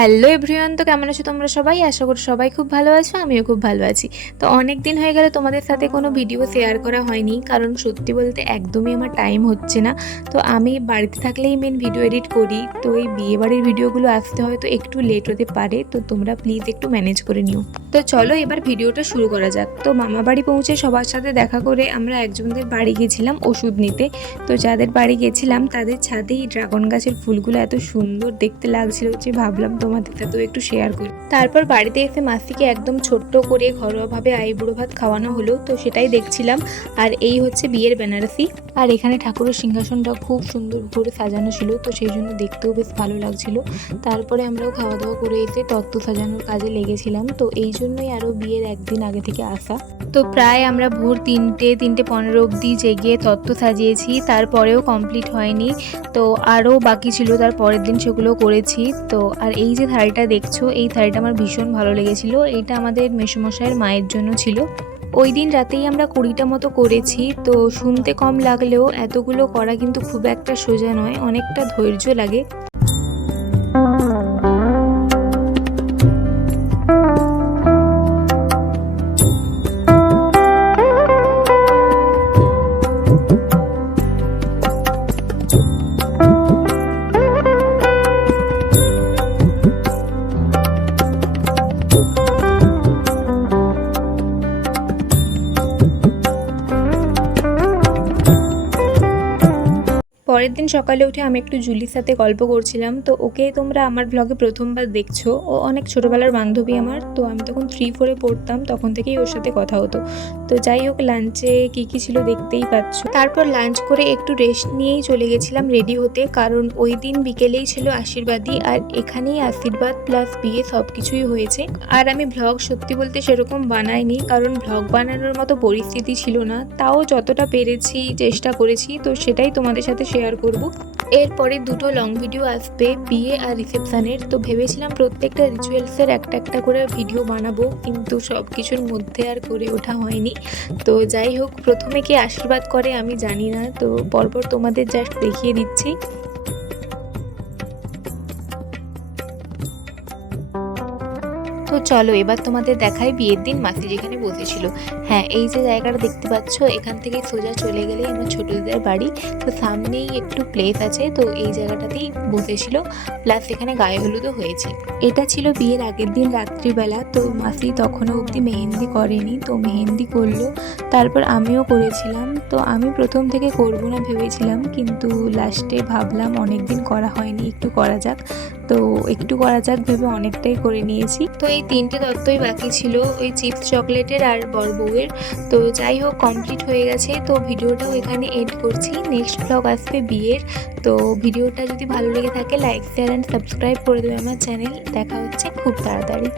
Hello everyone তো কেমন আছো তোমরা সবাই? আশা করি সবাই খুব ভালো আছো, আমিও খুব ভালো আছি। তো অনেক দিন হয়ে গেলে তোমাদের সাথে কোনো ভিডিও শেয়ার করা হয়নি, কারণ সত্যি বলতে একদমই আমার টাইম হচ্ছে না। তো আমি বাড়িতে থাকলেই মেন ভিডিও এডিট করি, তো এই বিয়ে বাড়ির ভিডিওগুলো আসতে হয়তো একটু লেট হতে পারে, তো তোমরা প্লিজ একটু ম্যানেজ করে নিও। তো চলো এবার ভিডিওটা শুরু করা যাক। তো মামা বাড়ি পৌঁছে সবার সাথে দেখা করে আমরা একজনদের বাড়ি গেছিলাম ওষুধ নিতে। তো যাদের বাড়ি গেছিলাম, তাদের ছাদেই ড্রাগন গাছের ফুলগুলো এত সুন্দর দেখতে লাগছিল যে ভাবলাম তোমাদের সাথেও একটু শেয়ার করি। তারপর বাড়িতে এসে মাসিকে একদম ছোট্ট করে ঘরোয়াভাবে আইবুড়ো ভাত খাওয়ানো হলো, তো সেটাই দেখছিলাম। আর এই হচ্ছে বিয়ের বেনারসি। আর এখানে ঠাকুরের সিংহাসনটা খুব সুন্দর করে সাজানো ছিল, তো সেই জন্য দেখতেও বেশ ভালো লাগছিল। তারপরে আমরাও খাওয়া দাওয়া করে এসে তত্ত্ব সাজানোর কাজে লেগেছিলাম, তো এই জন্যই আরও বিয়ের একদিন আগে থেকে আসা। তো প্রায় আমরা ভোর তিনটে তিনটে পনেরো অবধি জেগে তত্ত্ব সাজিয়েছি, তারপরেও কমপ্লিট হয়নি। তো আরও বাকি ছিল, তার পরের দিন সেগুলো করেছি। তো আর এই যে থালিটা দেখছ, এই থালিটা আমার ভীষণ ভালো লেগেছিল। এইটা আমাদের মেসোমশাইয়ের মায়ের জন্য ছিল। ওই দিন রাতেই আমরা কুড়িটা মতো করেছি, তো শুনতে কম লাগলেও এতগুলো করা কিন্তু খুব একটা সোজা নয়, অনেকটা ধৈর্য লাগে। পরের দিন সকালে উঠে আমি একটু জুলির সাথে গল্প করছিলাম। তো ওকে তোমরা আমার ব্লগে প্রথমবার দেখছ। ও অনেক ছোটোবেলার বান্ধবী আমার। তো আমি তখন থ্রি ফোরে পড়তাম। তখন থেকেই ওর সাথে কথা হতো। তো যাই হোক লাঞ্চে কী কী ছিল দেখতেই পাচ্ছ। তারপর লাঞ্চ করে একটু রেস্ট নিয়েই চলে গেছিলাম রেডি হতে। কারণ ওই দিন বিকেলেই ছিল আশীর্বাদী আর এখানেই আশীর্বাদ প্লাস বিয়ে সব কিছুই হয়েছে। আর আমি ভ্লগ সত্যি বলতে সেরকম বানাইনি। কারণ ভ্লগ বানানোর মতো পরিস্থিতি ছিল না। তাও যতটা পেরেছি, চেষ্টা করেছি। তো সেটাই তোমাদের সাথে শেয়ার করব। এরপরে দুটো লং ভিডিও আসবে, বিয়ে আর রিসেপশানের তো ভেবেছিলাম প্রত্যেকটা রিচুয়ালসের একটা একটা করে ভিডিও বানাবো, কিন্তু সব কিছুর মধ্যে আর করে ওঠা হয়নি। তো যাই হোক, প্রথমে কে আশীর্বাদ করে আমি জানি না। তো পরপর তোমাদের জাস্ট দেখিয়ে দিচ্ছি। তো চলো, এবার তোমাদের দেখাই বিয়ের দিন মাসি যেখানে বসেছিল। হ্যাঁ এই যে জায়গাটা দেখতে পাচ্ছ, এখান থেকে সোজা চলে গেলেই আমার ছোট দিদার বাড়ি। তো সামনেই একটু প্লেস আছে, তো এই জায়গাটাতেই বসেছিল। প্লাস এখানে গায়ে হলুদও হয়েছে। এটা ছিল বিয়ের আগের দিন রাত্রিবেলা, তো মাসি তখনও অবধি মেহেন্দি করেনি, তো মেহেন্দি করল। তারপর আমিও করেছিলাম, তো আমি প্রথম থেকে করব না ভেবেছিলাম, কিন্তু লাস্টে ভাবলাম অনেক দিন করা হয়নি, একটু করা যাক। তো একটু করা যাক, ভেবে অনেকটাই করে নিয়েছি। তো এই তিনটে তত্ত্বই বাকি ছিল, ওই চিপস চকলেটের আর বড় তো যাই হোক কমপ্লিট হয়ে গেছে। তো ভিডিওটাও এখানে এড করছি। নেক্সট ব্লগ আসবে বিয়ের। তো ভিডিওটা যদি ভালো লেগে থাকে লাইক শেয়ার অ্যান্ড সাবস্ক্রাইব করে দেবে আমার চ্যানেল দেখা হচ্ছে খুব তাড়াতাড়ি।